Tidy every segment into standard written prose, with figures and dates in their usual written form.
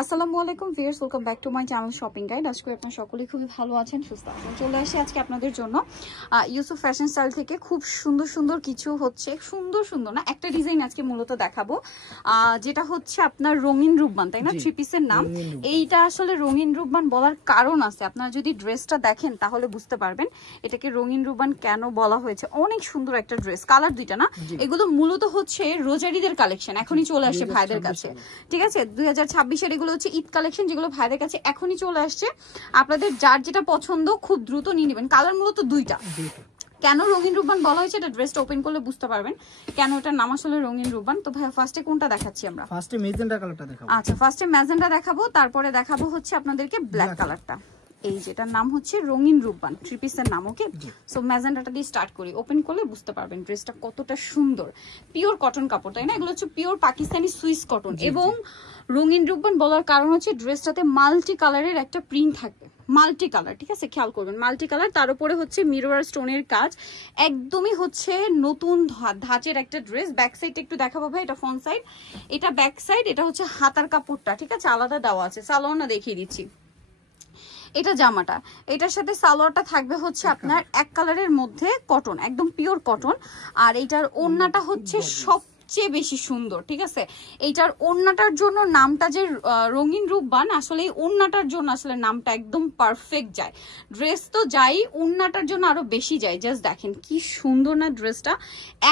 আসসালামু আলাইকুম viewers, welcome back to my channel shopping guide. আজকে আপনারা সকলেই খুবই ভালো আছেন, সুস্থ আছেন। চলে আসি আজকে আপনাদের জন্য ইউসুফ ফ্যাশন স্টাইল থেকে খুব সুন্দর সুন্দর কিছু হচ্ছে, সুন্দর সুন্দর না একটা ডিজাইন আজকে মূলত দেখাবো, যেটা হচ্ছে আপনার রঙিন রূপবান, তাই না? থ্রি পিসের নাম এইটা। আসলে রঙিন রূপবান বলার কারণ আছে, আপনারা যদি ড্রেসটা দেখেন তাহলে বুঝতে পারবেন এটাকে রঙিন রূপবান কেন বলা হয়েছে। অনেক সুন্দর একটা ড্রেস, কালার দুইটা না, এগুলো মূলত হচ্ছে রোজারিদের কালেকশন, এখনই চলে আসে ভাইদের কাছে, ঠিক আছে? 2026-এর এগুলো হচ্ছে ঈদ কালেকশন, যেগুলো ভাইদের কাছে এখনই চলে আসছে। আপনাদের যার যেটা পছন্দ খুব দ্রুত নিয়ে নেবেন। কালার মূলত দুইটা। কেন রঙিন রূপবান বলা হয়েছে এটা ড্রেসটা ওপেন করলে বুঝতে পারবেন কেন এটার নাম আসলে রঙিন রূপবান। তো ভাই ফার্স্টে কোনটা দেখাচ্ছি আমরা? ফার্স্টে ম্যাজেন্টা কালারটা দেখাবো। আচ্ছা, ফার্স্টে ম্যাজেন্টা দেখাবো, তারপরে দেখাবো হচ্ছে আপনাদেরকে ব্ল্যাক কালারটা। এই যেটার নাম হচ্ছে রঙিন রূপবান, থ্রি পিসের নাম। ওকে, সো ম্যাজেন্টাটা দিয়ে স্টার্ট করি। ওপেন করলে বুঝতে পারবেন ড্রেসটা কতটা সুন্দর। পিওর কটন কাপড়, তাই না? এগুলো হচ্ছে পিওর পাকিস্তানি সুইস কটন। এবং রঙিন রূপবান বলার কারণ হচ্ছে ড্রেসটাতে মাল্টি কালারের একটা প্রিন্ট থাকবে, মাল্টি কালার, ঠিক আছে? খেয়াল করবেন মাল্টি কালার, তার উপরে হচ্ছে মিরর স্টোনের কাজ, একদমই হচ্ছে নতুন ধাঁচের একটা ড্রেস। ব্যাক সাইড একটু দেখাবো ভাই, এটা ফ্রন্ট সাইড, এটা ব্যাক সাইড, এটা হচ্ছে হাতার কাপড়টা, ঠিক আছে? আলাদা দেওয়া আছে। সালোয়ারটা দেখিয়ে দিচ্ছি, এটা জামাটা, এটার সাথে সালোয়ারটা থাকবে হচ্ছে আপনার এক কালারের মধ্যে কটন, একদম পিওর কটন। আর এইটার ওড়নাটা হচ্ছে সবচেয়ে বেশি সুন্দর, ঠিক আছে? এইটার ওড়নাটার জন্য নামটা যে রঙিন রূপবান, আসলে এই ওড়নাটার জন্য আসলে নামটা একদম পারফেক্ট যায়। ড্রেস তো যাই, ওড়নাটার জন্য আরো বেশি যায়। জাস্ট দেখেন কি সুন্দর না ড্রেসটা,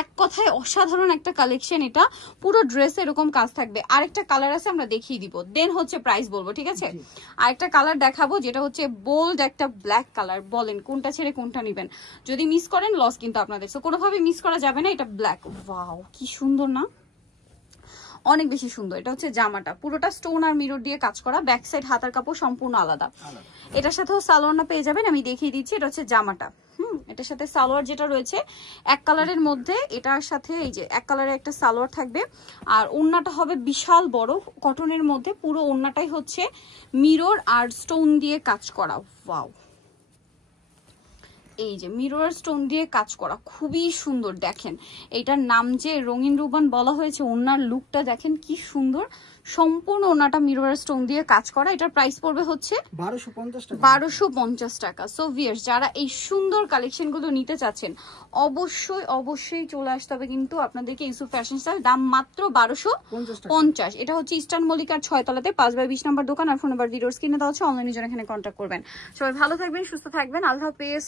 এক কথায় অসাধারণ একটা কালেকশন। এটা পুরো ড্রেসে এরকম কাজ থাকবে। আরেকটা কালার আছে, আমরা দেখিয়ে দিব, দেন হচ্ছে প্রাইস বলবো, ঠিক আছে? আরেকটা কালার দেখাবো যেটা হচ্ছে বোল্ড একটা ব্ল্যাক কালার। বলেন কোনটা ছেড়ে কোনটা নিবেন? যদি মিস করেন লস কিন্তু আপনাদের, সো কোনোভাবে মিস করা যাবে না। এটা ব্ল্যাক, ওয়াও কি সুন্দর না, অনেক বেশি সুন্দর। এটা হচ্ছে জামাটা, পুরোটা স্টোন আর মিরর দিয়ে কাজ করা, ব্যাক সাইড হাতার কাপড় সম্পূর্ণ আলাদা। এটার সাথেও সালোয়ারটা পেয়ে যাবেন, আমি দেখিয়ে দিচ্ছি। এটা হচ্ছে জামাটা, এটার সাথে সালোয়ার যেটা রয়েছে এক কালারের মধ্যে, এটার সাথে এই যে এক কালারের একটা সালোয়ার থাকবে। আর ওড়নাটা হবে বিশাল বড় কটনের মধ্যে, পুরো ওড়নাটাই হচ্ছে মিরর আর স্টোন দিয়ে কাজ করা। ওয়াও, এই যে মিরর স্টোন দিয়ে কাজ করা, খুবই সুন্দর। দেখেন এইটার নাম যে রঙিন রূপবান বলা হয়েছে, ওনার লুকটা দেখেন কি সুন্দর। সম্পূর্ণ ওনাটা মিরর স্টোন দিয়ে কাজ করা। এটার প্রাইস পড়বে হচ্ছে 1250 টাকা। সো ভিউয়ার্স, যারা এই সুন্দর কালেকশন গুলো নিতে চাচ্ছেন অবশ্যই অবশ্যই চলে আসতে হবে কিন্তু আপনাদেরকে ইউসুফ ফ্যাশন স্টাইল। দাম মাত্র 1250। এটা হচ্ছে ইস্টার্ন মল্লিকার 6 তলাতে 5/20 নম্বর দোকান। আর ফোন নাম্বার ভিডিওর স্ক্রিনে দেওয়া আছে, অনলাইনে জন্য এখানে কন্ট্যাক্ট করবেন। সবাই ভালো থাকবেন, সুস্থ থাকবেন, আল্লাহ হাফেজ।